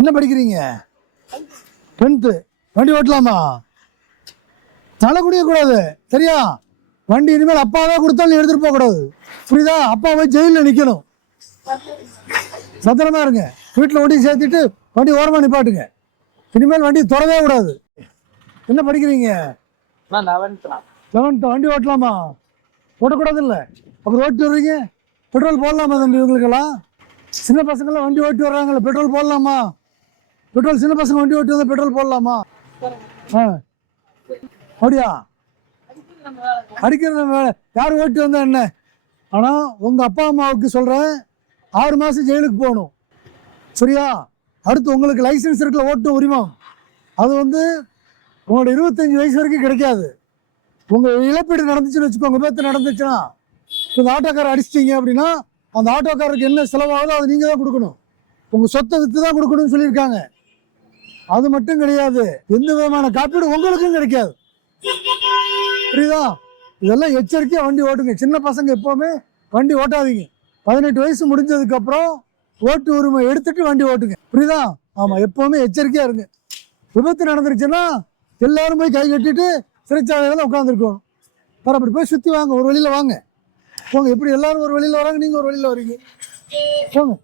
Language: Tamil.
என்ன படிக்கிறீங்க? 10th. வண்டி ஓட்டலாமா? தலை குடிக்க கூடாது, சரியா? வண்டி இனிமேல் அப்பாவே கொடுத்தாலும் எடுத்துட்டு போக கூடாது, புரியுதா? அப்பா போய் ஜெயிலில் நிற்கணும். சத்திரமா இருங்க. வீட்டில் வண்டி சேர்த்துட்டு வண்டி ஓரமா நிப்பாட்டுங்க. இனிமேல் வண்டி தொடவே கூடாது. என்ன படிக்கிறீங்க? 11th. வண்டி ஓட்டலாமா? ஓட்டக்கூடாது இல்லை, அப்புறம் ஓட்டி வர்றீங்க. பெட்ரோல் போடலாமா தம்பி? இவங்களுக்கெல்லாம் சின்ன பசங்களாம் வண்டி ஓட்டி வர்றாங்கல்ல, பெட்ரோல் போடலாமா? பெட்ரோல் சின்ன பசங்க வண்டி ஓட்டி வந்தால் பெட்ரோல் போடலாமா? அப்படியா? அடிக்கிற வேலை யார் ஓட்டி வந்தா என்ன? ஆனால் உங்கள் அப்பா அம்மாவுக்கு சொல்கிறேன், 6 மாதம் ஜெயிலுக்கு போகணும், சரியா? அடுத்து உங்களுக்கு லைசன்ஸ் இருக்குல்ல, ஓட்டும் உரிமம், அது உங்களோட 25 வயசு வரைக்கும் கிடைக்காது. உங்கள் இழப்பீடு நடந்துச்சுன்னு வச்சுக்கோங்க, விபத்து நடந்துச்சுன்னா, இந்த ஆட்டோக்காரர் அடிச்சிட்டிங்க அப்படின்னா அந்த ஆட்டோக்காரருக்கு என்ன செலவாகுதோ அதை நீங்கள் தான் கொடுக்கணும். உங்கள் சொத்தை விற்று தான் கொடுக்கணும்னு சொல்லியிருக்காங்க. அது மட்டும் கிடையாது, எந்த விதமான காப்பீடு உங்களுக்கும் கிடைக்காது, புரியுதா? இதெல்லாம் எச்சரிக்கையாக வண்டி ஓட்டுங்க. சின்ன பசங்க எப்போவுமே வண்டி ஓட்டாதீங்க. 18 வயசு முடிஞ்சதுக்கப்புறம் ஓட்டு உரிமை எடுத்துட்டு வண்டி ஓட்டுங்க, புரியுதா? ஆமாம், எப்போவுமே எச்சரிக்கையாக இருங்க. விபத்து நடந்துருச்சுன்னா எல்லாரும் போய் கை கட்டிட்டு சிறைச்சாலையில் தான் உட்காந்துருக்கோம். வேறு அப்படி போய் சுற்றி வாங்க, ஒரு வழியில் வாங்க போங்க. எப்படி எல்லாரும் ஒரு வழியில் வராங்க, நீங்கள் ஒரு வழியில் வரீங்க, போங்க.